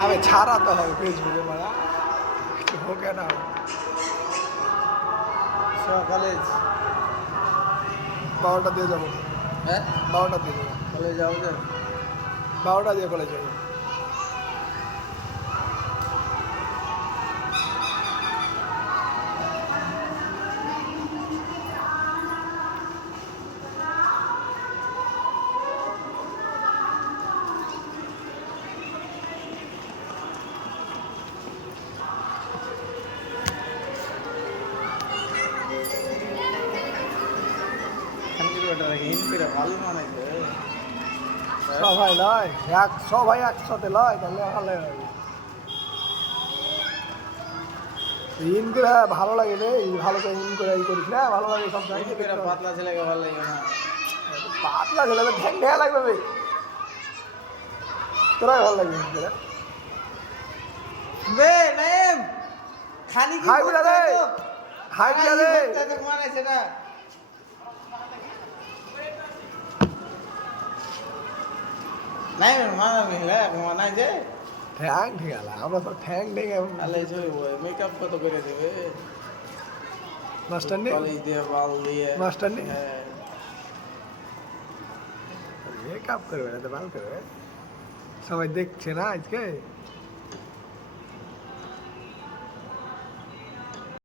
अबे छाड़ा तो है फेसबुक मारा हो गया ना কলেজ 12টা দিয়ে যাবো হ্যাঁ 12টা দিয়ে যাবো কলেজ যাও যে 12টা দিয়ে কলেজ যাবো ভালো মানে সবাই লয় সবাই একসাথে লয় তাহলে ভালো হবে ইন করে ভালো লাগে রে ভালো করে ইন করে করিস না ভালো লাগে সব পাতলা ছেলেকে ভালো লাগে না পাতলা ছেলে ঠ্যাং ঠ্যাং লাগবে রে তোরাই ভালো লাগবে ইন করে বে নাইম খালি কি হাই বুড়া রে হাই বুড়া রে মানে সেটা নাই মানা মিলে মানাই যে ঠ্যাং ঠেঙালা আমরা সব ঠ্যাং ঠেঙে আলাই জয় ওই মেকআপ কত করে দেবে মাস্টার নেই কলেজ দিয়ে বাল দিয়ে মাস্টার নেই হ্যাঁ মেকআপ করবে না তো ভালো করবে সবাই দেখছে না আজকে